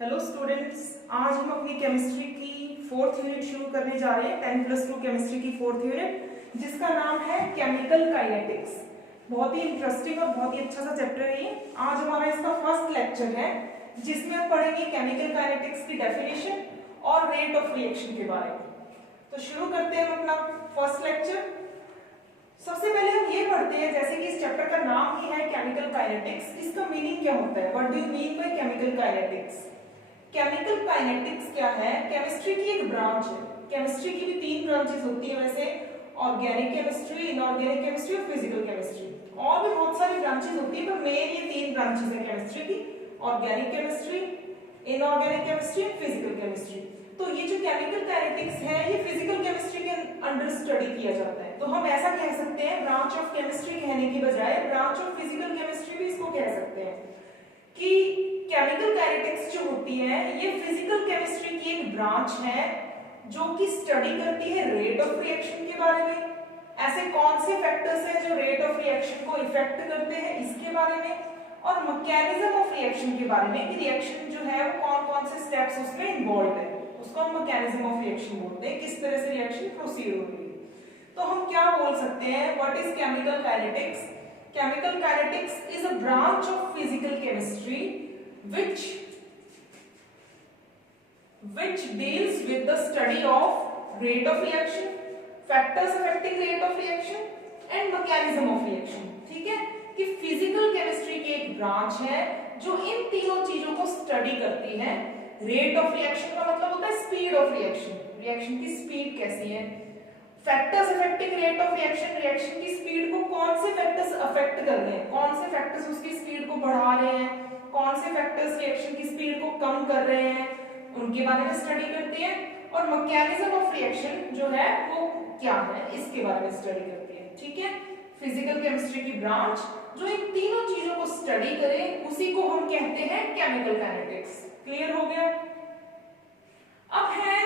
Hello students, आज हम अपनी केमिस्ट्री की फोर्थ यूनिट शुरू करने जा रहे हैं। 10+2 केमिस्ट्री की फोर्थ यूनिट, जिसका नाम है केमिकल काइनेटिक्स। बहुत ही इंटरेस्टिंग और बहुत ही अच्छा सा चैप्टर है ये। आज हमारा इसका फर्स्ट लेक्चर है, जिसमें हम पढ़ेंगे केमिकल काइनेटिक्स की डेफिनेशन और रेट ऑफ रिएक्शन के बारे में। तो शुरू करते हैं हम अपना फर्स्ट लेक्चर। सबसे पहले हम ये पढ़ते हैं, जैसे कि इस चैप्टर का नाम ही है केमिकल काइनेटिक्स, इसका मीनिंग क्या होता है, what do you mean by chemical kinetics. Chemical kinetics क्या है? केमिस्ट्री की एक ब्रांच है। केमिस्ट्री की भी 3 ब्रांचेस होती है वैसे, ऑर्गेनिक केमिस्ट्री, इनऑर्गेनिक केमिस्ट्री और फिजिकल केमिस्ट्री। और भी बहुत सारी ब्रांचेस होती है, पर मेन ये 3 ब्रांचेस है केमिस्ट्री की, ऑर्गेनिक केमिस्ट्री, इनऑर्गेनिक केमिस्ट्री और फिजिकल केमिस्ट्री। तो ये जो केमिकल काइनेटिक्स है, ये फिजिकल केमिस्ट्री के अंडर स्टडी किया जाता है। तो हम ऐसा कह सकते हैं, ब्रांच ऑफ केमिस्ट्री कहने की बजाय ब्रांच ऑफ फिजिकल केमिस्ट्री भी इसको कह सकते हैं, कि केमिकल काइनेटिक्स जो होती है ये फिजिकल केमिस्ट्री की एक ब्रांच है, जो कि स्टडी करती है रेट ऑफ रिएक्शन के बारे में। ऐसे कौन से फैक्टर्स हैं जो रेट ऑफ रिएक्शन को इफेक्ट करते हैं, इसके बारे में, और मैकेनिज्म ऑफ रिएक्शन के बारे में, कि रिएक्शन जो है वो कौन कौन से स्टेप्स उसमें इन्वॉल्व है, उसको हम मैकेनिज्म ऑफ रिएक्शन बोलते हैं, किस तरह से रिएक्शन प्रोसीड होती है। तो हम क्या बोल सकते हैं, what is chemical kinetics? Chemical kinetics is a branch of physical chemistry which deals with the study of rate of reaction, factors affecting rate of reaction and mechanism of reaction। ठीक है, कि फिजिकल केमिस्ट्री की एक branch है जो इन तीनों चीजों को स्टडी करती है। रेट ऑफ रिएक्शन का मतलब होता है स्पीड ऑफ रिएक्शन, रिएक्शन की स्पीड कैसी है। Factors affecting rate of reaction, reaction की स्पीड को कौन से फैक्टर्स अफेक्ट कर रहे हैं, कौन से फैक्टर्स उसकी स्पीड को बढ़ा रहे हैं, कौन से फैक्टर्स रिएक्शन की स्पीड को कम कर रहे हैं, उनके बारे में स्टडी करती है। और मैकेनिज्म ऑफ रिएक्शन जो है वो क्या है, इसके बारे में स्टडी करती है। ठीक है, फिजिकल केमिस्ट्री की ब्रांच जो इन तीनों चीजों को स्टडी करे, उसी को हम कहते हैं केमिकल काइनेटिक्स। क्लियर हो गया? अब है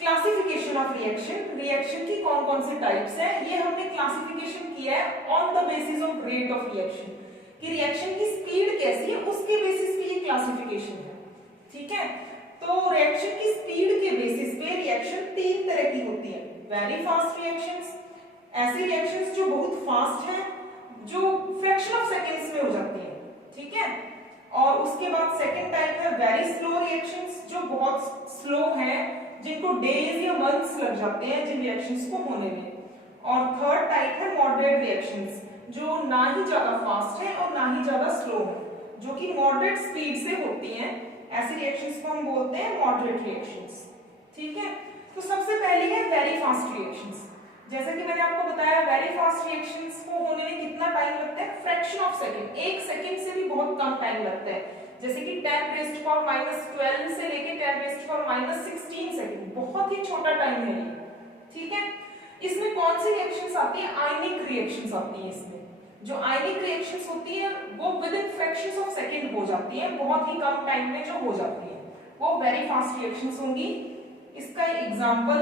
क्लासिफिकेशन ऑफ रिएक्शन। रिएक्शन की कौन कौन से टाइप्स हैं, ये हमने क्लासिफिकेशन किया है on the basis of rate of reaction, कि रिएक्शन की स्पीड कैसी है उसके बेसिस पे ये क्लासिफिकेशन है। ठीक है, तो रिएक्शन की स्पीड के बेसिस पे रिएक्शन 3 तरह की होती है। वेरी फास्ट रिएक्शंस, ऐसी रिएक्शंस जो बहुत फास्ट हैं, जो फ्रैक्शन ऑफ सेकंड्स में हो जाती हैं। ठीक है, और उसके बाद सेकंड टाइप है वेरी स्लो रिएक्शंस, जो बहुत स्लो हैं, जिनको डेज या मंथ्स लग जाते हैं जिन रिएक्शंस को होने में। और थर्ड टाइप है मॉडरेट रिएक्शंस, जो ना ही ज्यादा फास्ट है और ना ही ज्यादा स्लो है, जो कि मॉडरेट स्पीड से होती हैं। ऐसी रिएक्शंस को हम बोलते हैं मॉडरेट रिएक्शंस। ठीक है, तो सबसे पहली है वेरी फास्ट रिएक्शंस। जैसा कि मैंने आपको बताया, वेरी फास्ट रिएक्शंस को होने में कितना टाइम लगता है, फ्रैक्शन ऑफ सेकंड, 1 सेकंड से भी बहुत कम टाइम लगता है। जैसे कि 10⁻⁻12 से लेके 10⁻16 सेकंड, बहुत ही छोटा टाइम है ये। ठीक है, इसमें कौन सी रिएक्शंस आती है, आयनिक रिएक्शंस आती है। इसमें जो आयनिक रिएक्शंस होती है वो with in fractions of second हो जाती है, बहुत ही कम टाइम में जो हो जाती है, वो वेरी फास्ट रिएक्शंस होंगी। इसका एग्जांपल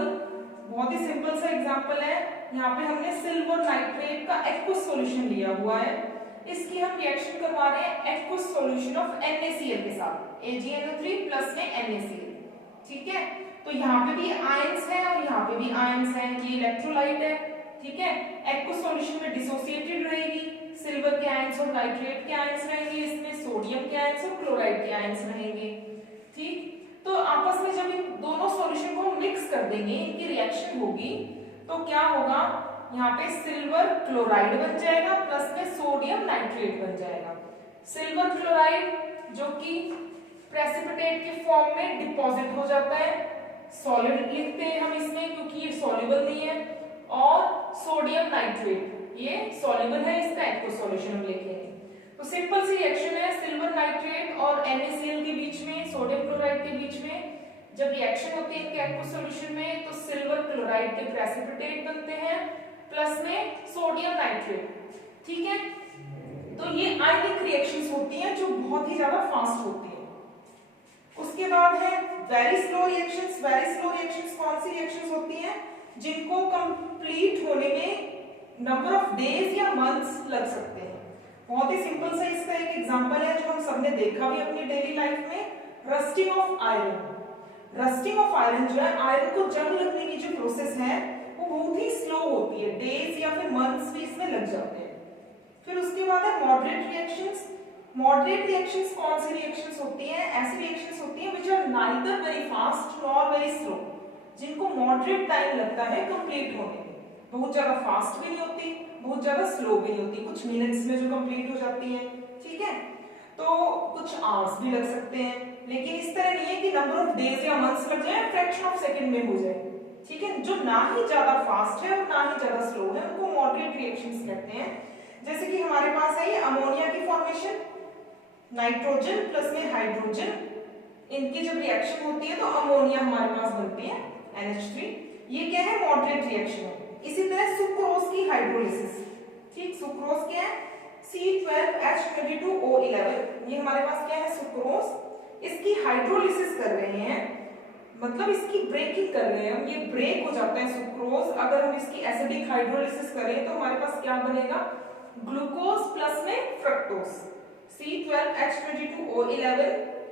बहुत ही सिंपल सा एग्जांपल है, यहाँ पे हमने सिल्वर नाइट्रेट का एक्वस सॉल्यूशन लिया हुआ है। इसकी हम रिएक्शन करवा रहे हैं एक्वस सॉल्यूशन ऑफ NaCl के साथ, AgNO3 प्लस में NaCl। ठीक है, तो यहाँ पे भी आयंस है और यहाँ पे भी आयंस है, ये इलेक्ट्रोलाइट है। ठीक है, एक्वस सॉल्यूशन में डिसोसिएटेड रहेगी, सिल्वर के आयंस और नाइट्रेट के आयंस रहेंगे, इसमें सोडियम के आयंस और क्लोराइड के आयंस रहेंगे। ठीक, तो आपस में जब इन दोनों सॉल्यूशन को हम मिक्स कर देंगे, इनकी रिएक्शन होगी, तो क्या होगा, यहाँ पे सिल्वर क्लोराइड बन जाएगा प्लस में सोडियम नाइट्रेट बन जाएगा। सिल्वर क्लोराइड जो कि प्रेसिपिटेट के फॉर्म में डिपॉजिट हो जाता है, सॉलिड लिखते हैं हम इसमें क्योंकि ये सॉल्युबल नहीं है, और सोडियम नाइट्रेट ये सॉल्युबल है, इसका एक्वस सॉल्यूशन हम लिखेंगे। तो सिंपल सी रिएक्शन है, सिल्वर नाइट्रेट और NaCl के बीच में, सोडियम क्लोराइड के बीच में जब रिएक्शन होती है इनके एक्वस सॉल्यूशन में, तो सिल्वर क्लोराइड के प्रेसिपिटेट बनते हैं प्लस में सोडियम नाइट्रेट। ठीक है, तो ये आयनिक रिएक्शंस होती हैं जो बहुत ही ज्यादा फास्ट होती है। उसके बाद है very slow reactions. Very slow reactions कौन सी रिएक्शंस होती हैं, जिनको कंप्लीट होने में नंबर ऑफ डेज या मंथ्स लग सकते हैं। बहुत ही सिंपल सा इसका एक एग्जांपल है जो हम सबने देखा भी अपनी डेली लाइफ में, rusting of iron. Rusting of iron जो है, आयरन को जंग लगने की जो प्रोसेस है वो बहुत ही स्लो होती है, डेज या फिर मंथ्स भी इसमें लग जाते हैं। फिर उसके बाद है मॉडरेट रिएक्शंस। मॉडरेट रिएक्शंस कौन सी रिएक्शंस होती हैं? ऐसी रिएक्शंस होती हैं which are neither very fast nor very slow, जिनको मॉडरेट टाइम लगता है कंप्लीट होने में। बहुत ज्यादा फास्ट भी नहीं होती, बहुत ज्यादा स्लो भी नहीं होती, कुछ मिनट्स में जो कंप्लीट हो जाती है, ठीक है। तो कुछ आवर्स भी लग सकते हैं, लेकिन इस तरह नहीं है कि नंबर ऑफ डेज या मंथ्स लग जाए, फ्रैक्शन ऑफ सेकंड में हो जाए, ठीक है। जो ना ही ज्यादा फास्ट है और ना ही ज्यादा स्लो है, उनको मॉडरेट रिएक्शंस कहते हैं। जैसे कि हमारे पास है ये अमोनिया की फॉर्मेशन, नाइट्रोजन प्लस में हाइड्रोजन, इनकी जब रिएक्शन होती है तो अमोनिया हमारे पास बनती है NH3। ये क्या है? मॉडरेट रिएक्शन है। इसी तरह सुक्रोज की हाइड्रोलिसिस, ठीक, सुक्रोज क्या है? C12H22O11, ये हमारे पास क्या है? सुक्रोज। इसकी हाइड्रोलिसिस कर रहे हैं, मतलब इसकी ब्रेकिंग कर रहे हैं हम, ये ब्रेक हो जाता है सुक्रोज। अगर हम इसकी एसिडिक हाइड्रोलिसिस करें तो हमारे पास क्या बनेगा? ग्लूकोज प्लस में फ्रक्टोज, C12H22O11।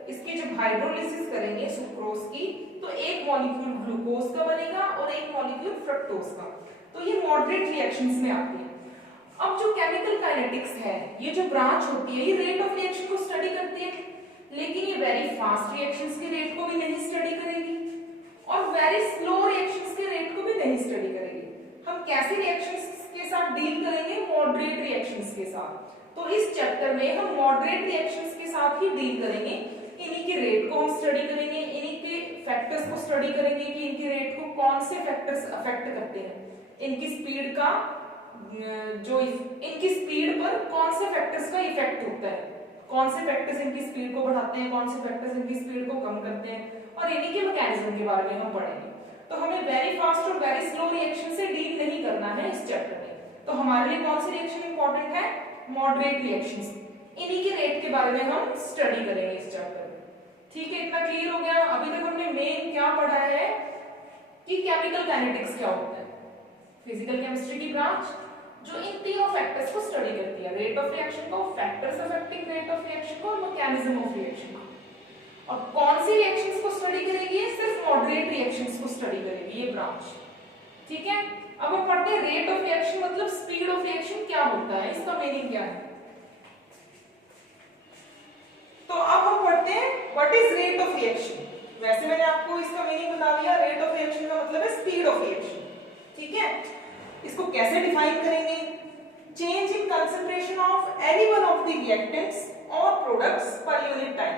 इसकी जब हाइड्रोलिसिस करेंगे सुक्रोज की तो एक मॉलिक्यूल ग्लूकोज का बनेगा और एक मॉलिक्यूल फ्रक्टोज का। तो ये मॉडरेट रिएक्शंस में आती है। अब जो केमिकल काइनेटिक्स है, ये जो ब्रांच होती है, ये रेट ऑफ रिएक्शन को स्टडी करती है, लेकिन ये वेरी फास्ट रिएक्शंस के रेट को भी नहीं स्टडी करेगी और वेरी स्लो रिएक्शंस के रेट को भी नहीं स्टडी करेगी। हम कैसे रिएक्शंस के साथ डील करेंगे? मॉडरेट रिएक्शंस के साथ। तो इस चैप्टर में हम मॉडरेट रिएक्शंस के साथ ही डील करेंगे। इन्हीं के रेट को हम स्टडी करेंगे, इन्हीं के फैक्टर्स को स्टडी करेंगे कि इनके रेट को कौन से फैक्टर्स अफेक्ट करते हैं, इनकी स्पीड का जो इनकी स्पीड पर कौन से फैक्टर्स का इफेक्ट होता है, कौन से फैक्टर्स इनकी स्पीड को बढ़ाते हैं, कौन से फैक्टर्स इनकी स्पीड को कम करते हैं, और इन्हीं के मैकेनिज्म के बारे में हम पढ़ेंगे। तो हमें वेरी फास्ट और वेरी स्लो रिएक्शन से डील नहीं करना है इस चैप्टर में। तो हमारे लिए कौन सी रिएक्शन इंपॉर्टेंट है? Moderate reactions. इन्हीं के रेट के बारे में हम स्टडी करेंगे इस चैप्टर में, ठीक है। इतना क्लियर हो गया? अभी तक हमने मेन क्या पढ़ा है कि केमिकल काइनेटिक्स क्या होता है, फिजिकल केमिस्ट्री की ब्रांच जो इन तीनों फैक्टर्स को स्टडी करती है, रेट ऑफ रिएक्शन को, factors affecting rate of reaction को, और मैकेनिज्म ऑफ रिएक्शन को। और कौन सी रिएक्शंस को स्टडी करेगी? सिर्फ मॉडरेट रिएक्शंस को स्टडी करेगी ये ब्रांच, ठीक है। अब हम पढ़ते हैं रेट ऑफ रिएक्शन मतलब स्पीड ऑफ रिएक्शन क्या होता है, इसका मीनिंग क्या है। तो अब हम पढ़ते हैं what is rate of reaction. वैसे मैंने आपको इसका मीनिंग बता दिया, रेट ऑफ रिएक्शन का मतलब है स्पीड ऑफ रिएक्शन, ठीक है। इसको कैसे डिफाइन करेंगे? Change in concentration of any one of the reactants और प्रोडक्ट्स पर यूनिट टाइम।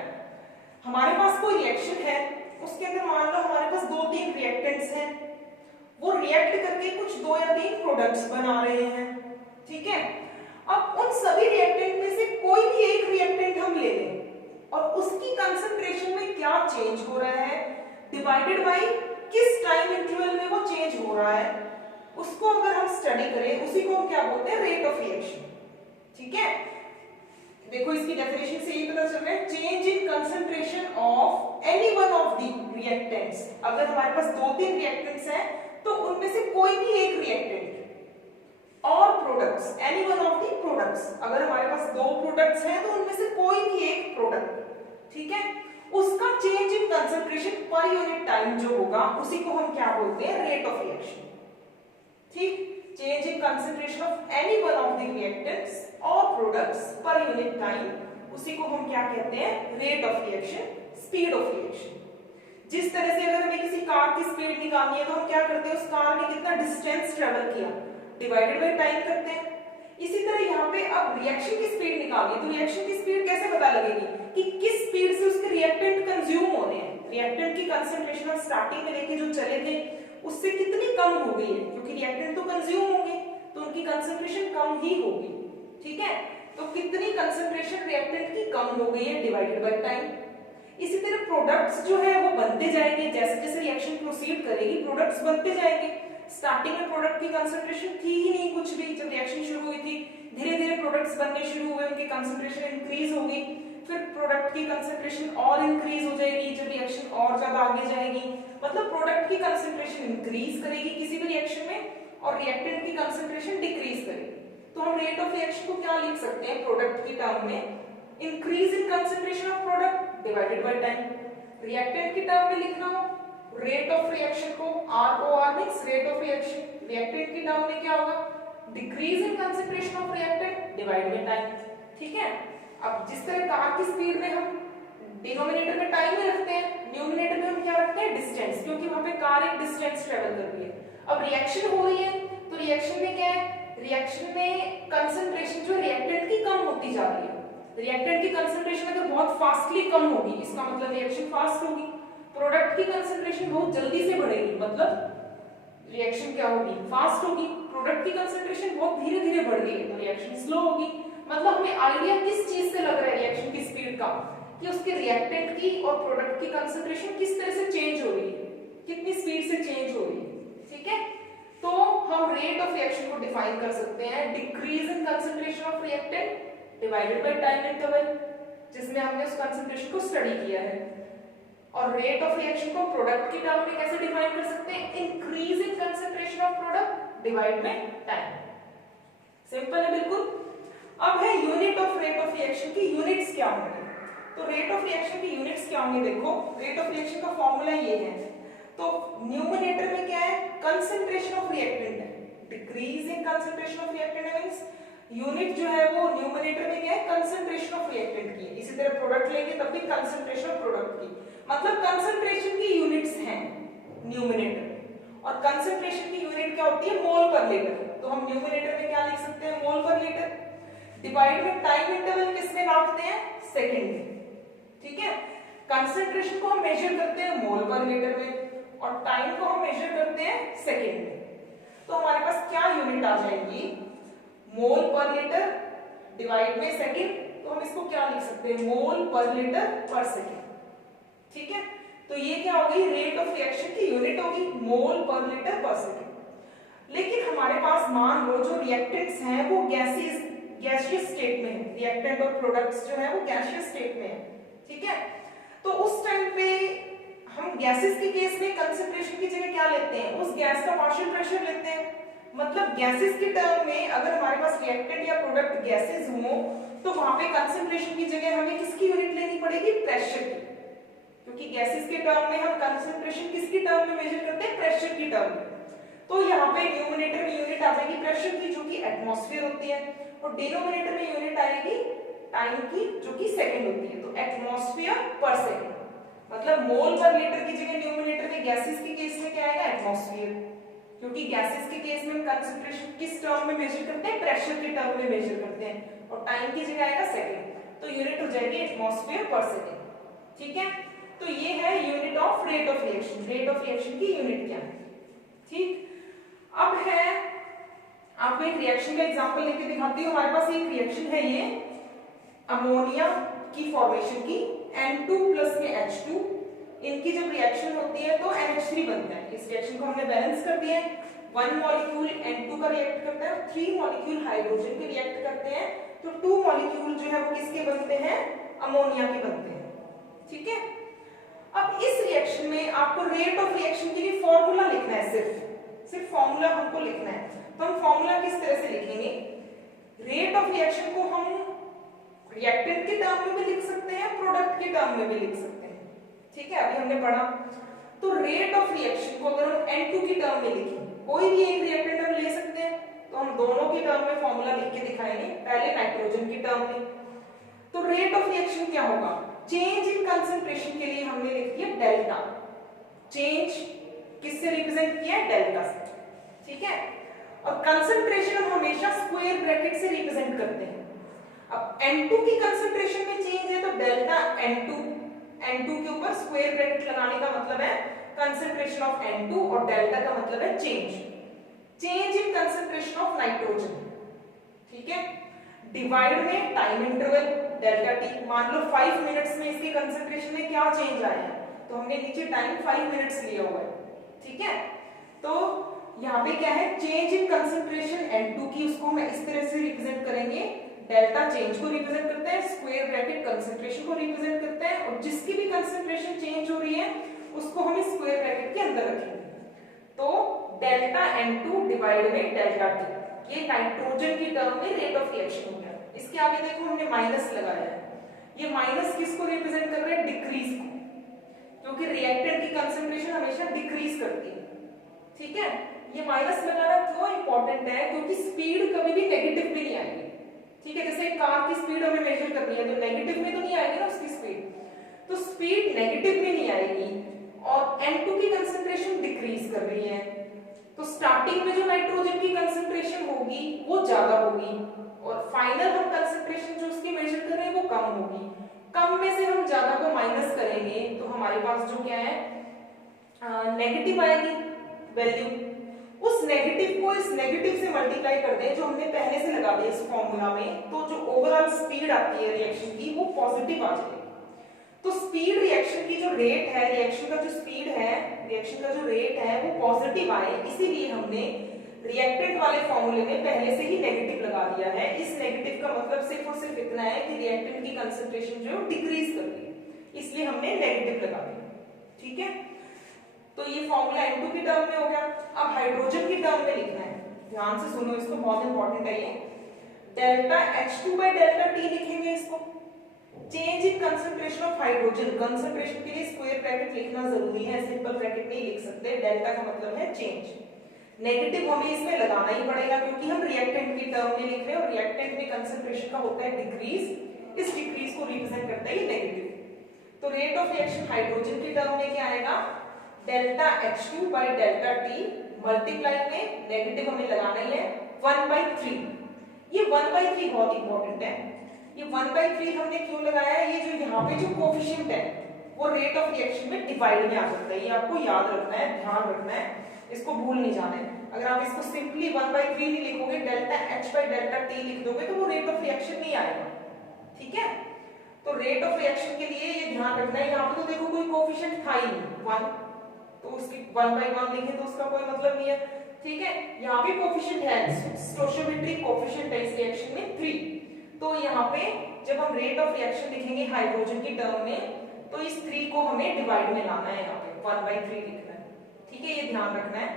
हमारे पास कोई रिएक्शन है, उसके अंदर मान लो हमारे पास 2-3 रिएक्टेंट्स हैं, वो रिएक्ट करके कुछ 2 या 3 प्रोडक्ट्स बना रहे हैं, ठीक है। अब उन सभी रिएक्टेंट में से कोई भी एक रिएक्टेंट हम ले लें और उसकी कंसंट्रेशन में क्या चेंज हो रहा है डिवाइडेड बाय किस टाइम इंटरवल में वो चेंज हो रहा है, उसको अगर हम स्टडी करें, उसी को हम क्या बोलते हैं? रेट ऑफ रिएक्शन, ठीक है। देखो इसकी डेफिनेशन से ये पता चल रहा है, change in concentration of any one of the reactants. अगर हमारे पास 2-3 रिएक्टेंट्स हैं तो उनमें से कोई भी एक रिएक्टेंट और products, any one of the products, अगर हमारे पास 2 प्रोडक्ट्स हैं तो उनमें से कोई भी एक प्रोडक्ट, ठीक है, उसका change in concentration per unit time जो होगा उसी को हम क्या बोलते हैं? रेट ऑफ रिएक्शन, ठीक। Change in concentration of any one of the reactants और प्रोडक्ट्स पर यूनिट टाइम, उसी को हम क्या कहते हैं? Rate of reaction, speed of reaction. जिस तरह से अगर हमें किसी कार की स्पीड निकालनी है तो हम क्या करते हैं? उस कार ने कितना डिस्टेंस ट्रेवल किया डिवाइडेड बाय टाइम करते हैं। इसी तरह यहाँ पे अब रिएक्शन की स्पीड निकालनी, तो रिएक्शन की स्पीड कैसे पता लगेगी कि किस स्पीड से उसके रिएक्टेंट कंज्यूम होने हैं। रिएक्टेंट की कंसंट्रेशन हम स्टार्टिंग में लेके जो चले थे उससे कितनी कम हो गई है, क्योंकि रिएक्टेंट तो कंज्यूम होंगे तो उनकी कंसंट्रेशन कम ही होगी, ठीक है। तो कितनी कंसंट्रेशन रिएक्टेंट की कम हो गई है डिवाइडेड बाय टाइम। इसी तरह प्रोडक्ट्स जो है वो बनते जाएंगे, जैसे जैसे रिएक्शन प्रोसीड करेगी प्रोडक्ट्स बनते जाएंगे। स्टार्टिंग में प्रोडक्ट की कंसंट्रेशन थी ही नहीं कुछ भी, जब रिएक्शन शुरू हुई थी धीरे धीरे प्रोडक्ट्स बनने शुरू हुए, उनकी कंसंट्रेशन इंक्रीज होगी, फिर प्रोडक्ट की कंसंट्रेशन और इंक्रीज हो जाएगी जब रिएक्शन और ज्यादा आगे जाएगी। मतलब प्रोडक्ट की कंसंट्रेशन इंक्रीज करेगी किसी भी रिएक्शन में और रिएक्टेंट की कंसंट्रेशन डिक्रीज करेगी। तो हम रेट ऑफ रिएक्शन को क्या लिख सकते हैं प्रोडक्ट की टर्म में? Increase in concentration of product divided by time. Reactant की टर्म में लिखना हो रेट ऑफ रिएक्शन को ROR means rate of reaction, reactant की टर्म में क्या होगा decrease in concentration of reactant divide by time. ठीक है, अब जिस तरह कार की स्पीड में हम डिनोमिनेटर में टाइम ही रखते हैं, न्यूमिनेटर में हम क्या रखते हैं डिस्टेंस, क्योंकि वहां पे कार एक डिस्टेंस ट्रेवल कर रही है। अब रिएक्शन हो रही है तो रिएक्शन में क्या है, रिएक्शन में कंसंट्रेशन जो रिएक्टेंट की कम होती जा रही है। रिएक्टेंट की कंसंट्रेशन अगर बहुत फास्टली कम होगी इसका मतलब रिएक्शन फास्ट होगी, प्रोडक्ट की कंसंट्रेशन बहुत जल्दी से बढ़ेगी मतलब रिएक्शन क्या होगी फास्ट होगी, प्रोडक्ट की कंसंट्रेशन बहुत धीरे धीरे बढ़ रही है तो रिएक्शन स्लो होगी। मतलब हमें आइडिया किस चीज से लग रहा है रिएक्शन की स्पीड का, कि उसके रिएक्टेंट की और प्रोडक्ट की कंसंट्रेशन किस तरह से चेंज हो रही है, कितनी स्पीड से चेंज हो रही है। ठीक है, तो हम रेट ऑफ रिएक्शन को डिफाइन कर सकते हैं decrease in concentration of reactant divided by time interval, जिसमें हमने उस कंसंट्रेशन को स्टडी किया है। और रेट ऑफ रिएक्शन को प्रोडक्ट की टर्म में कैसे डिफाइन कर सकते हैं, increase in concentration of product divide by time. Simple है बिल्कुल। अब है unit of rate of reaction की यूनिट्स क्या होंगे, तो रेट ऑफ रिएक्शन की यूनिट्स क्या होंगे, देखो रेट ऑफ रिएक्शन का फॉर्मूला ये है, तो न्यूमरेटर में क्या है कंसंट्रेशन ऑफ रिएक्टेंट है, decrease in concentration of reactant means unit जो है वो न्यूमरेटर में क्या है कंसंट्रेशन ऑफ रिएक्टेंट की है। इसी तरह प्रोडक्ट लेंगे तब भी कंसंट्रेशन ऑफ प्रोडक्ट की, मतलब कंसंट्रेशन की यूनिट्स हैं न्यूमरेटर, और कंसंट्रेशन की यूनिट क्या होती है मोल पर लीटर, तो हम न्यूमरेटर में क्या लिख सकते हैं मोल पर लीटर, डिवाइड में टाइम इंटरवल किस में नापते हैं सेकंड में। ठीक है, कंसंट्रेशन को हम मेजर करते हैं मोल पर लीटर में और टाइम को हम मेजर करते हैं सेकंड में, तो हमारे पास क्या यूनिट आ जाएगी मोल पर लीटर डिवाइड में सेकंड, तो हम इसको क्या लिख सकते हैं मोल पर लीटर पर सेकंड। ठीक है, तो ये क्या होगी रेट ऑफ रिएक्शन की यूनिट होगी मोल पर लीटर पर सेकंड। लेकिन हमारे पास मान लो जो रिएक्टेंट्स हैं वो गैसियस स्टेट में है, रिएक्टेंट और प्रोडक्ट्स जो है वो गैसियस स्टेट में है। ठीक है, तो उस टाइम पे हम गैसेस के केस में कंसंट्रेशन की जगह क्या लेते हैं उस गैस का पार्शियल प्रेशर लेते हैं, मतलब गैसेस के टर्म में अगर हमारे पास रिएक्टेंट या प्रोडक्ट गैसेस हो तो वहां पे कंसंट्रेशन की जगह हमें किसकी यूनिट लेनी पड़ेगी प्रेशर की, क्योंकि गैसेस के टर्म में हम कंसंट्रेशन किसकी टर्म में मेजर करते हैं प्रेशर की टर्म में। तो यहाँ पे न्यूमरेटर में यूनिट आ जाएगी प्रेशर की जो कि एटमॉस्फेयर होती है, और डिनोमिनेटर में यूनिट आएगी टाइम की जो कि सेकंड होती है, तो एटमॉस्फेयर पर सेकंड, मतलब मोल पर लीटर की जगह न्यूमरेटर में गैसेस के केस में क्या आएगा एटमॉस्फेयर, क्योंकि गैसेस के केस में हम कंसंट्रेशन किस टर्म में मेजर करते हैं प्रेशर के टर्म में मेजर करते हैं, और टाइम की जगह आएगा सेकंड, तो यूनिट हो जाएगी एटमॉस्फेयर पर सेकंड। ठीक है, तो ये है unit of rate of reaction, rate of reaction की यूनिट क्या है। ठीक, अब है आपको एक रिएक्शन का एग्जांपल लेके दिखाती हूँ। हमारे पास एक रिएक्शन है ये अमोनिया की फॉर्मेशन की N2 प्लस में H2, इनकी जब रिएक्शन होती है तो NH3 बनता है। इस रिएक्शन को हमने बैलेंस कर दिया है, 1 मॉलिक्यूल N2 का रिएक्ट करता है, 3 मॉलिक्यूल हाइड्रोजन के रिएक्ट करते हैं, तो 2 मॉलिक्यूल जो है वो किसके बनते हैं अमोनिया के बनते हैं। ठीक है, अब इस रिएक्शन में आपको रेट ऑफ रिएक्शन के लिए फॉर्मूला लिखना है, सिर्फ फॉर्मूला हमको लिखना है। तो हम फॉर्मूला किस तरह से लिखेंगे, रेट ऑफ रिएक्शन को हम रिएक्टेंट के टर्म में भी लिख सकते हैं प्रोडक्ट के टर्म में भी लिख सकते हैं। ठीक है, अभी हमने पढ़ा, तो रेट ऑफ रिएक्शन को अगर हम N2 की टर्म में लिखें, कोई भी एक रिएक्टेंट हम ले सकते हैं, तो हम दोनों की टर्म में फॉर्मूला लिख के दिखाएंगे, पहले नाइट्रोजन की टर्म में। तो रेट ऑफ रिएक्शन क्या होगा, चेंज इन कंसंट्रेशन के लिए हमने लिख दिया डेल्टा, चेंज किससे रिप्रेजेंट किया है डेल्टा से। ठीक है, और कंसंट्रेशन हम हमेशा स्क्वायर ब्रैकेट से रिप्रेजेंट करते हैं। अब N2 की कंसंट्रेशन में चेंज है तो डेल्टा N2 के ऊपर स्क्वायर ब्रैकेट लगाने का मतलब है कंसंट्रेशन ऑफ N2 और डेल्टा का मतलब है change in concentration of nitrogen. ठीक है, डिवाइड में टाइम इंटरवल डेल्टा टी, मान लो 5 मिनट्स में इसके कंसंट्रेशन में क्या चेंज आया है, तो हमने नीचे टाइम 5 मिनट्स लिया हुआ है। ठीक है, तो यहाँ पे क्या है चेंज इन कंसंट्रेशन N2 की, उसको हम इस तरह से रिप्रेजेंट करेंगे, डेल्टा चेंज को रिप्रेजेंट करते हैं, स्क्वायर ब्रैकेट कंसंट्रेशन को रिप्रेजेंट करते हैं, और जिसकी भी कंसंट्रेशन चेंज हो रही है उसको हम स्क्वायर ब्रैकेट के अंदर रखेंगे। तो डेल्टा N2 डिवाइड में डेल्टा T, ये नाइट्रोजन की टर्म में रेट ऑफ रिएक्शन हो गया। इसके आगे देखो हमने माइनस लगाया है, ये माइनस किसको रिप्रेजेंट कर रहे हैं डिक्रीज को, ठीक है, ये माइनस लगाना क्यों इंपॉर्टेंट है, क्योंकि स्पीड कभी भी नेगेटिव में नहीं आएगी। ठीक है, जैसे कार की स्पीड हमें मेजर करनी है तो नेगेटिव में तो नहीं आएगी ना उसकी स्पीड, तो स्पीड नेगेटिव में नहीं आएगी और N2 की कंसंट्रेशन डिक्रीज कर रही है, तो स्टार्टिंग में जो नाइट्रोजन की कंसंट्रेशन होगी वो ज्यादा होगी और फाइनल हम कंसंट्रेशन जो उसकी मेजर कर रहे हैं वो कम होगी। कम में से हम ज्यादा को माइनस करेंगे तो हमारे पास जो क्या है नेगेटिव आएगी वैल्यू। उस नेगेटिव को इस नेगेटिव से मल्टीप्लाई कर दें जो हमने पहले से लगा दिया इस फॉर्मूला में, तो जो ओवरऑल स्पीड आती है रिएक्शन की वो पॉजिटिव आ जाएगी। तो स्पीड रिएक्शन की जो रेट है, रिएक्शन का जो स्पीड है, रिएक्शन का जो रेट है वो पॉजिटिव आए, इसीलिए हमने रिएक्टेंट वाले फॉर्मूले में पहले से ही नेगेटिव लगा दिया है। इस नेगेटिव का मतलब सिर्फ और सिर्फ इतना है कि रिएक्टेंट की कंसंट्रेशन जो है डिक्रीज कर रही है, इसलिए हमने नेगेटिव लगा दिया। ठीक है, तो ये फॉर्मूला N2 की टर्म में हो गया। अब हाइड्रोजन की टर्म में लिखना है, ध्यान से सुनो, इसको बहुत इंपॉर्टेंट है ये। Delta H2 by delta T लिखेंगे इसको। Change in concentration of hydrogen, concentration के लिए स्क्वायर ब्रैकेट लिखना जरूरी है, सिंपल ब्रैकेट नहीं लिख सकते। डेल्टा का मतलब है चेंज। नेगेटिव हमें इसमें लगाना ही पड़ेगा क्योंकि हम रिएक्टेंट की टर्म में लिख रहे हैं और रिएक्टेंट में कंसंट्रेशन का होता है डिक्रीज, इस डिक्रीज को रिप्रेजेंट करता है ये नेगेटिव। तो रेट ऑफ रिएक्शन हाइड्रोजन की टर्म में क्या आएगा, delta H2 by delta T multiply में नेगेटिव हमें लगाना ही है 1/3। ये 1/3 बहुत इंपॉर्टेंट है। ये 1/3 हमने क्यों लगाया है, ये जो यहाँ पे जो कोफिशिएंट है वो रेट ऑफ रिएक्शन में डिवाइड में आ सकता है, ये आपको याद रखना है, ध्यान रखना है, इसको भूल नहीं जाना है। अगर आप इसको सिंपली 1/3 नहीं लिखोगे, delta H by delta T लिख दोगे तो वो रेट ऑफ रिएक्शन नहीं आएगा। ठीक है, तो रेट ऑफ रिएक्शन के लिए ये ध्यान रखना है। यहाँ पे तो देखो कोई कोफिशिएंट था ही नहीं 1, तो उसकी 1/1 लिखे तो उसका कोई मतलब नहीं है। ठीक है, यहाँ पे कोफिशिएंट है, स्टोइचियोमेट्रिक कोफिशिएंट है इस रिएक्शन में 3, तो यहाँ पे जब हम रेट ऑफ रिएक्शन लिखेंगे हाइड्रोजन की टर्म में तो इस 3 को हमें डिवाइड में लाना है, यहाँ पे 1/3 लिखना है। ठीक है, ये ध्यान रखना है।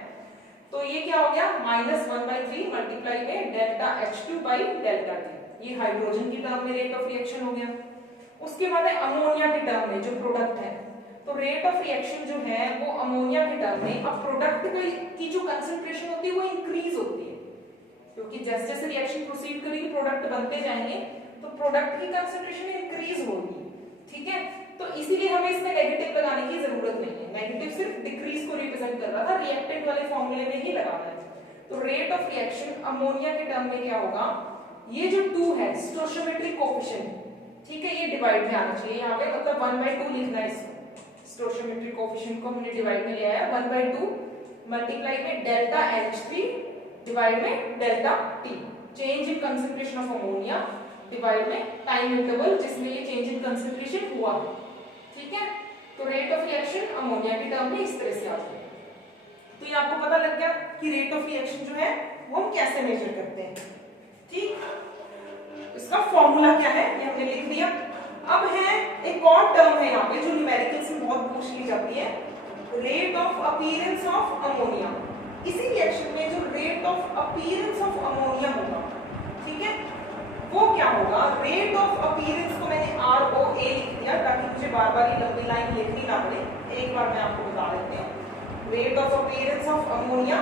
तो ये क्या हो गया, -1/3 मल्टीप्लाई में delta H2 by delta T, ये हाइड्रोजन की टर्म में रेट ऑफ रिएक्शन हो गया। उसके बाद है अमोनिया की टर्म में जो प्रोडक्ट है, तो रेट ऑफ रिएक्शन जो है वो अमोनिया के टर्म में, अब प्रोडक्ट की जो कंसंट्रेशन होती है वो इंक्रीज होती है क्योंकि जैसे जैसे रिएक्शन प्रोसीड करेगी प्रोडक्ट बनते जाएंगे तो प्रोडक्ट की कंसंट्रेशन इंक्रीज होगी। ठीक है, तो इसीलिए हमें इसमें नेगेटिव लगाने की जरूरत नहीं है, नेगेटिव सिर्फ डिक्रीज को रिप्रेजेंट कर रहा था, रिएक्टेंट वाले फॉर्मूले में ही लगाना है। तो रेट ऑफ रिएक्शन अमोनिया के टर्म में क्या होगा, ये जो 2 है स्टोइचियोमेट्रिक कोफिशिएंट, ठीक है, ये डिवाइड में आना चाहिए यहाँ पे, मतलब 1/2 लिखना है इसको। स्टोइचियोमेट्रिक कोफिशिएंट को हमने डिवाइड में लिया है 1/2 मल्टीप्लाई में डेल्टा H3 डिवाइड में delta T, change in concentration of ammonia divide में टाइम इंटरवल जिसमें ये चेंज इन कंसंट्रेशन हुआ। ठीक है, तो रेट ऑफ रिएक्शन अमोनिया की टर्म में इस तरह से आती है। तो ये आपको पता लग गया कि रेट ऑफ रिएक्शन जो है वो हम कैसे मेजर करते हैं। ठीक, इसका फॉर्मूला क्या है ये हमने लिख दिया। अब है एक और टर्म है यहाँ पे जो न्यूमेरिकल्स में बहुत पूछ ली जाती है, rate of appearance of ammonia. इसी रिएक्शन में जो rate of appearance of ammonia होगा, ठीक है, वो क्या होगा, रेट ऑफ अपीयरेंस को मैंने ROA लिख दिया ताकि मुझे बार बार ये लंबी लाइन लिखनी ना पड़े, एक बार मैं आपको बता देते हैं। Rate of appearance of ammonia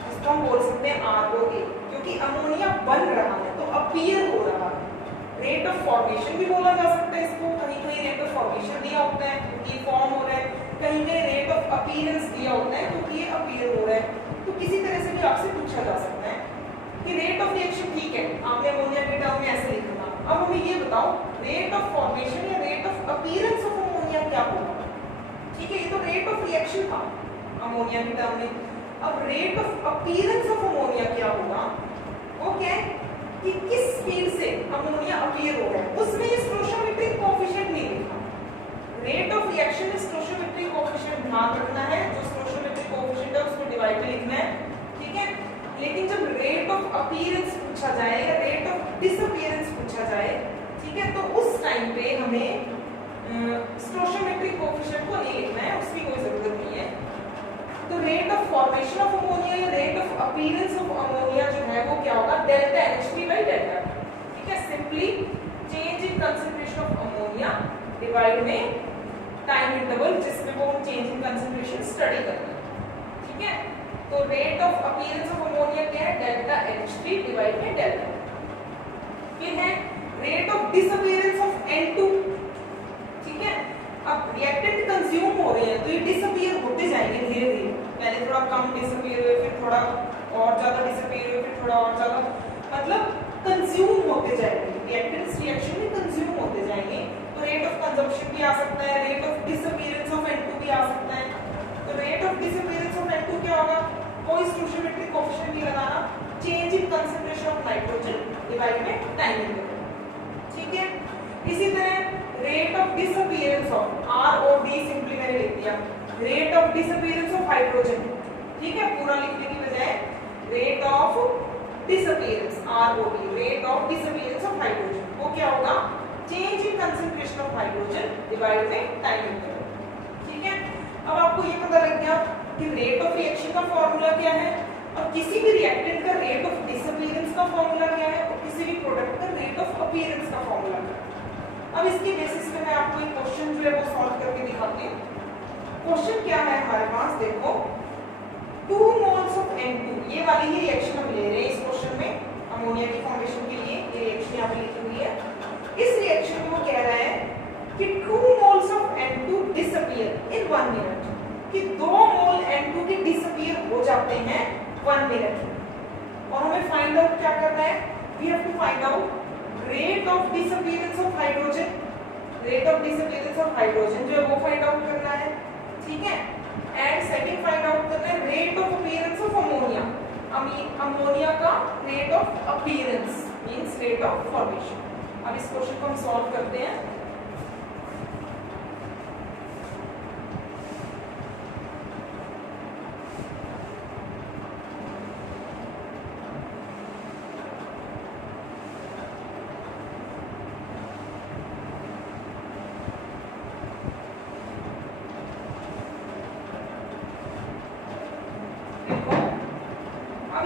जिसको हम बोल सकते हैं ROA, क्योंकि अमोनिया बन रहा है तो अपीयर हो रहा है। रेट ऑफ फॉर्मेशन भी बोला जा सकता है इसको, कहीं कहीं रेट ऑफ फॉर्मेशन दिया होता है क्योंकि फॉर्म हो रहा है, कहीं कहीं रेट ऑफ अपीयरेंस दिया होता है क्योंकि ये अपीयर हो रहा है। तो किसी तरह से भी आपसे पूछा जा सकता है कि रेट ऑफ रिएक्शन, ठीक है, आपने अमोनिया के टर्म में ऐसे लिखा, अब हमें ये बताओ रेट ऑफ फॉर्मेशन या rate of appearance of ammonia क्या होगा। ठीक है, ये तो रेट ऑफ रिएक्शन था अमोनिया के टर्म में, अब rate of appearance of ammonia क्या होगा, वो क्या है कि किस स्पीड से अमोनिया अपीयर हो रहा है, उसमें ये स्टोइचियोमेट्रिक कोएफिशिएंट नहीं लिखा। रेट ऑफ रिएक्शन में स्टोइचियोमेट्रिक कोएफिशिएंट ध्यान रखना है, जो स्टोइचियोमेट्रिक कोएफिशिएंट है उसको डिवाइड में लिखना है। ठीक है, लेकिन जब रेट ऑफ अपीयरेंस पूछा जाए या रेट ऑफ डिसअपीयरेंस पूछा जाए, ठीक है, तो उस टाइम पे हमें स्टोइचियोमेट्रिक कोएफिशिएंट को नहीं लिखना है, उसकी कोई जरूरत नहीं है। तो rate of formation of ammonia या rate of appearance of ammonia जो है वो क्या होगा, डेल्टा H3 बाय डेल्टा। ठीक है, simply change in concentration of ammonia divide में टाइम इंटरवल जिसमें वो चेंज इन कंसंट्रेशन स्टडी करना है। ठीक है, तो rate of appearance of ammonia क्या है, delta H3 divide by delta. फिर है rate of disappearance of N2, ठीक है। अब रिएक्टेंट कंज्यूम हो रहे हैं तो ये डिसअपीयर होते जाएंगे धीरे धीरे, पहले थोड़ा कम डिसअपीयर हुए, फिर थोड़ा और ज्यादा डिसअपीयर हुए, फिर थोड़ा और ज्यादा, मतलब कंज्यूम होते जाएंगे, रिएक्टेंट्स रिएक्शन में कंज्यूम होते जाएंगे। तो रेट ऑफ कंजम्पशन भी आ सकता है, rate of disappearance of N2 भी आ सकता है। तो rate of disappearance of N2 क्या होगा, कोई स्टोइचियोमेट्रिक कोएफिशिएंट नहीं लगाना, change in concentration of nitrogen divide by time interval, ठीक है। इसी तरह rate of disappearance of ROD, simply मैंने लिख दिया rate of disappearance of hydrogen, ठीक है, पूरा लिखने की बजाय rate of disappearance ROD, rate of disappearance of hydrogen, वो क्या होगा, change in concentration of hydrogen divide by time interval, ठीक है। अब आपको ये पता लग गया कि रेट ऑफ रिएक्शन का फॉर्मूला क्या है और किसी भी रिएक्टेंट का रेट ऑफ डिसअपीयरेंस का फॉर्मूला क्या है और किसी भी प्रोडक्ट का रेट ऑफ अपीयरेंस का फॉर्मूला क्या है। अब इसके बेसिस पे मैं आपको एक क्वेश्चन जो है वो सॉल्व करके दिखाती हूँ। क्वेश्चन क्या है हमारे पास, देखो 2 मोल्स ऑफ N2, ये वाली ही रिएक्शन हम ले रहे हैं इस क्वेश्चन में, अमोनिया की फॉर्मेशन के लिए ये रिएक्शन यहाँ पे लिखी हुई है। इस रिएक्शन में वो कह रहा है कि 2 moles of N2 disappear in 1 minute, कि 2 मोल N2 के डिसअपीयर हो जाते हैं 1 मिनट में। और हमें फाइंड आउट क्या करना है, we have to find out rate of disappearance of hydrogen, rate of disappearance of hydrogen जो है वो फाइंड आउट करना है, ठीक है। एंड सेकंड फाइंड आउट करना है rate of appearance of ammonia, ammonia का rate of appearance means rate of formation. अब इस क्वेश्चन को हम सॉल्व करते हैं।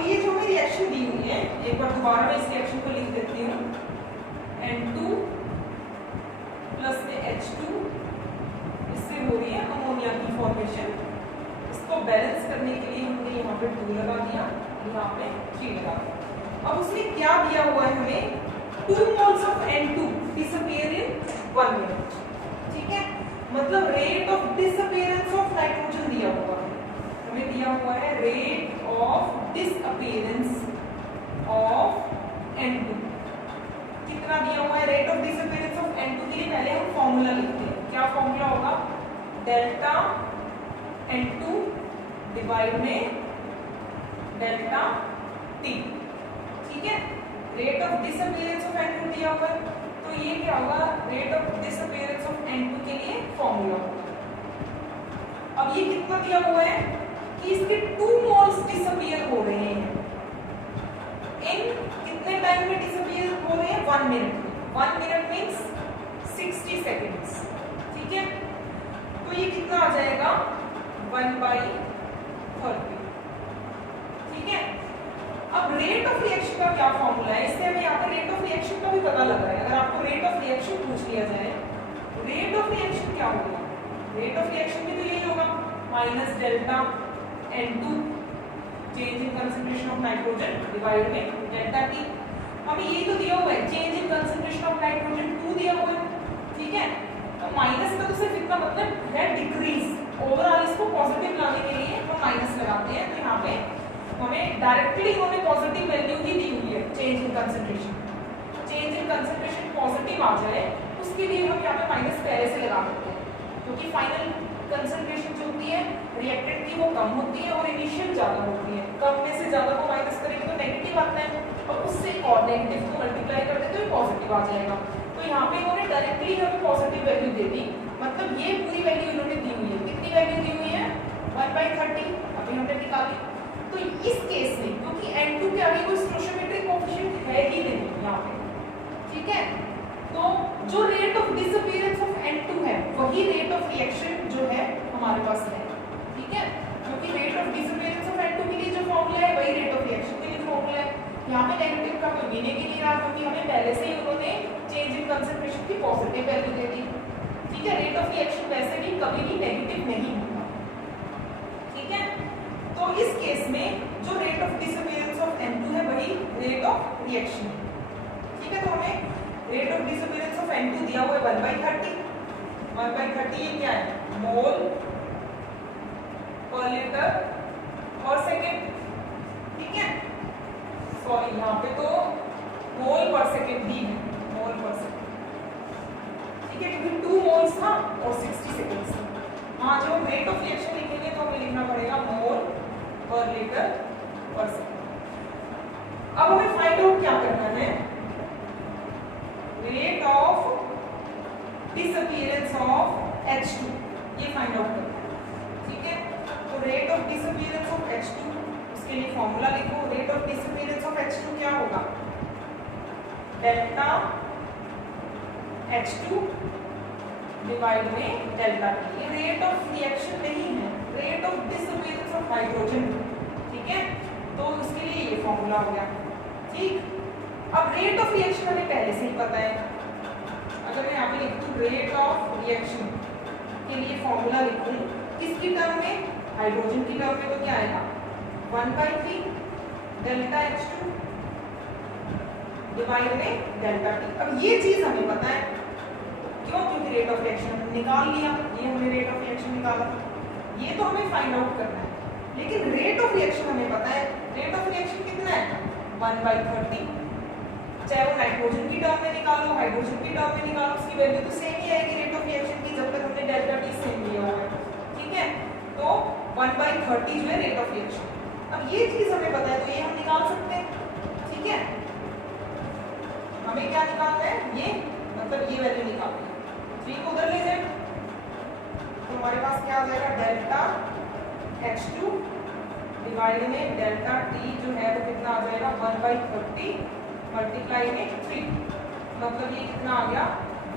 ये जो हमें रिएक्शन दी हुई है, एक बार दोबारा मैं इस रिएक्शन को लिख देती हूँ, N2 प्लस में H2, इससे हो रही है अमोनिया की फॉर्मेशन। इसको बैलेंस करने के लिए हमने यहाँ पे 2 लगा दिया, यहाँ पे 3 लगा दिया। अब उसने क्या दिया हुआ है हमें, 2 moles of N2 disappear in 1 minute, ठीक है, मतलब rate of disappearance of nitrogen दिया हुआ है, हमें दिया हुआ है rate of disappearance of N2, कितना दिया हुआ है rate of disappearance of N2 के लिए पहले हम फॉर्मूला लिखते हैं। क्या फॉर्मूला होगा, डेल्टा N2 डिवाइड में डेल्टा T, ठीक है। Rate of disappearance of N2 दिया हुआ है, तो ये क्या होगा, rate of disappearance of N2 के लिए फॉर्मूला होगा। अब ये कितना दिया हुआ है कि इसके 2 मोल्स डिसअपीयर हो रहे हैं, इन कितने टाइम में डिसअपीयर हो रहे हैं, 1 मिनट में। 1 मिनट मींस 60 सेकेंड्स, ठीक है। तो ये कितना आ जाएगा, 1/30, ठीक है। अब रेट ऑफ रिएक्शन का क्या फॉर्मूला है, इससे हमें यहाँ पे रेट ऑफ रिएक्शन का भी पता लग रहा है। अगर आपको रेट ऑफ रिएक्शन पूछ लिया जाए, रेट ऑफ रिएक्शन क्या होगा, रेट ऑफ रिएक्शन भी तो यही होगा, minus delta N2 change in concentration of nitrogen divide में डेल्टा T। हमें ये तो दिया हुआ है change in concentration of nitrogen 2 दिया हुआ है, ठीक है। तो माइनस का तो सिर्फ इतना मतलब है डिक्रीज, ओवरऑल इसको पॉजिटिव लाने के लिए हम माइनस लगाते हैं। तो यहाँ पे हमें डायरेक्टली इन्होंने पॉजिटिव वैल्यू ही दी हुई है, change in concentration, change in concentration positive आ जाए उसके लिए हम यहाँ पे माइनस पहले से लगा देते हैं, क्योंकि फाइनल कंसंट्रेशन जो होती है रिएक्टेंट की वो कम होती है और इनिशियल ज्यादा होती है। कम में से ज्यादा को माइनस करेंगे तो नेगेटिव आता है, और उससे और नेगेटिव को मल्टीप्लाई कर देते तो पॉजिटिव आ जाएगा। तो यहाँ पे इन्होंने डायरेक्टली हमें पॉजिटिव वैल्यू दे दी, मतलब ये पूरी वैल्यू इन्होंने दी हुई है। कितनी वैल्यू दी हुई है, 1/30, अभी हमने निकाली। तो इस केस में क्योंकि N2 के आगे कोई स्टोइचियोमेट्रिक कोएफिशिएंट है ही नहीं यहाँ पे, ठीक है, तो जो rate of disappearance of N2 है वही रेट ऑफ रिएक्शन जो है हमारे पास है, ठीक है, क्योंकि rate of disappearance of N2 के लिए जो फॉर्मूला है वही रेट ऑफ रिएक्शन के लिए फॉर्मूला है। यहाँ पे नेगेटिव का कोई मीनिंग ही नहीं रहा, क्योंकि हमें पहले से ही उन्होंने चेंज इन कंसंट्रेशन की पॉजिटिव वैल्यू दे दी, ठीक है। रेट ऑफ रिएक्शन वैसे भी कभी भी नेगेटिव नहीं होता, ठीक है। तो इस केस में 1/30 ये क्या है, मोल पर लीटर और सेकेंड, ठीक है। सॉरी यहाँ पे तो मोल पर सेकेंड दी है, मोल पर सेकेंड, ठीक है, क्योंकि 2 मोल्स था और 60 सेकेंड्स था। हाँ जब हम रेट ऑफ रिएक्शन लिखेंगे तो हमें लिखना पड़ेगा मोल पर लीटर पर सेकेंड। अब हमें फाइंड आउट क्या करना है, rate of disappearance of H2, ये फाइंड आउट करना है, ठीक है। तो rate of disappearance of H2, उसके लिए फॉर्मूला लिखो। Rate of disappearance of H2 क्या होगा, डेल्टा H2 डिवाइड में डेल्टा T। ये रेट ऑफ रिएक्शन नहीं है, rate of disappearance of hydrogen, ठीक है। तो उसके लिए ये फॉर्मूला हो गया, ठीक। अब रेट ऑफ रिएक्शन हमें पहले से ही पता है। अगर मैं यहाँ पे लिख दूं रेट ऑफ रिएक्शन के लिए फॉर्मूला लिखूं किसकी टर्म में, हाइड्रोजन की टर्म में, तो क्या आएगा 1/3 डेल्टा H2 डिवाइड में डेल्टा T। अब ये चीज हमें पता है, क्यों, क्योंकि रेट ऑफ रिएक्शन हमने निकाल लिया, ये हमने रेट ऑफ रिएक्शन निकाला, ये तो हमें फाइंड आउट करना है। लेकिन रेट ऑफ रिएक्शन हमें पता है, रेट ऑफ रिएक्शन कितना है 1/30, चाहे वो नाइट्रोजन की टर्म में निकालो, हाइड्रोजन की टर्म में निकालो, उसकी वैल्यू तो सेम ही आएगी रेट ऑफ रिएक्शन की, जब तक हमने डेल्टा T सेम लिया हुआ है, ठीक है। तो 1/30 जो है रेट ऑफ रिएक्शन। अब ये चीज हमें पता है तो ये हम निकाल सकते हैं, ठीक है। हमें क्या निकालना है, ये मतलब ये वैल्यू निकालनी है, तो ये उधर ले जाए तो हमारे पास क्या आ जाएगा, डेल्टा H2 डिवाइड में डेल्टा T जो है वो कितना आ जाएगा 1/30 मल्टीप्लाई में 3, मतलब ये कितना आ गया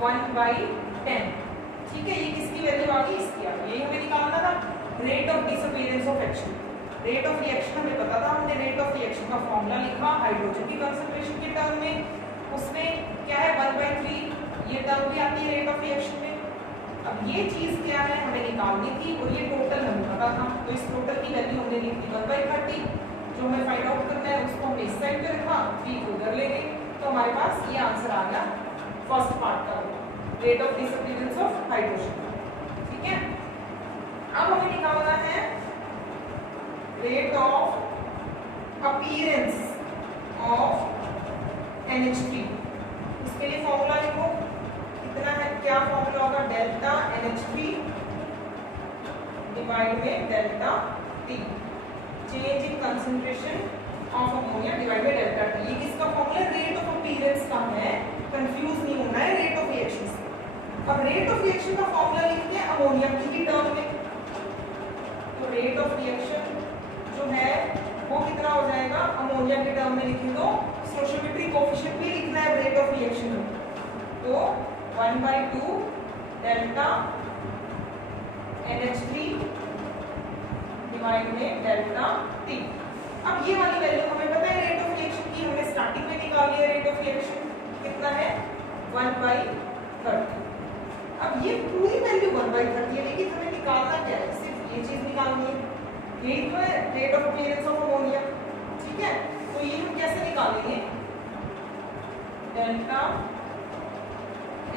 1/10, ठीक है। ये किसकी वैल्यू आ गई, इसकी आ गई। यही हमें निकालना था, rate of disappearance of H2। Rate of reaction हमें पता था, हमने रेट ऑफ रिएक्शन का फॉर्मूला लिखा हाइड्रोजन की कंसंट्रेशन के टर्म में, उसमें क्या है 1/3, ये टर्म भी आती है रेट ऑफ रिएक्शन में। अब ये चीज क्या है हमें निकालनी थी, और ये टोटल हमें पता था, तो इस टोटल की वैल्यू हमने लिख दी 1/30। जो हमें फाइंड आउट करना है उसको हमने इस साइड पे रखा, 3 को उधर ले गए, तो हमारे पास ये आंसर आ गया फर्स्ट पार्ट का, rate of disappearance of hydrogen, ठीक है। अब हमें निकालना है rate of appearance of NH3। उसके लिए फॉर्मूला लिखो, कितना है, क्या फॉर्मूला होगा, डेल्टा NH3 डिवाइड में delta T, change in concentration of ammonia divide में डेल्टा T। ये किसका फॉर्मूला, रेट ऑफ अपीयरेंस का है, कंफ्यूज नहीं होना है रेट ऑफ रिएक्शन से। अब रेट ऑफ रिएक्शन का फॉर्मूला लिखते हैं अमोनिया की टर्म में, तो रेट ऑफ रिएक्शन जो है वो कितना हो जाएगा, अमोनिया के टर्म में लिखें तो स्टोइचियोमेट्रिक कोएफिशिएंट भी लिखना है रेट ऑफ रिएक्शन में, तो 1/2 डेल्टा NH3 डिवाइड में डेल्टा T। अब ये वाली वैल्यू हमें पता है रेट ऑफ रिएक्शन की, हमने स्टार्टिंग में निकाली है। रेट ऑफ रिएक्शन कितना है 1/30। अब ये पूरी वैल्यू 1/30 है, लेकिन हमें निकालना क्या है, सिर्फ ये चीज निकालनी है, यही तो है rate of appearance of ammonia, ठीक है। तो ये हम कैसे निकालेंगे, delta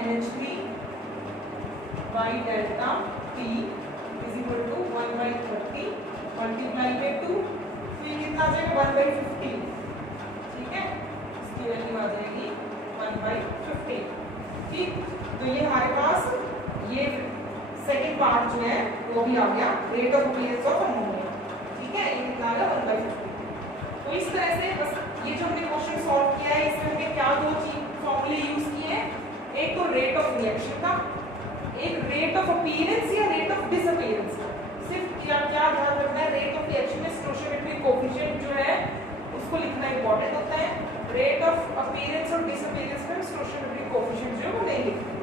NH3 by delta T is equal to 1/30 multiply में 2, तो ये कितना आ जाएगा 1/15, ठीक है। इसकी वैल्यू आ जाएगी 1/15, ठीक। तो ये हमारे पास ये सेकंड पार्ट जो है वो भी आ गया, rate of appearance of ammonia, ठीक है। ये कितना आ गया 1/15। तो इस तरह से बस ये जो हमने क्वेश्चन सॉल्व किया है, इसमें हमने क्या दो चीज फॉर्मूले यूज किए हैं, एक तो रेट ऑफ रिएक्शन का, एक रेट ऑफ अपीयरेंस या रेट ऑफ डिसअपीयरेंस का। सिर्फ क्या क्या ध्यान रखना है, रेट ऑफ रिएक्शन में स्टोइचियोमेट्रिक कोएफिशिएंट जो है उसको लिखना इंपॉर्टेंट होता है, रेट ऑफ अपीयरेंस और डिसअपीयरेंस में स्टोइचियोमेट्रिक कोएफिशिएंट जो है वो नहीं लिखना।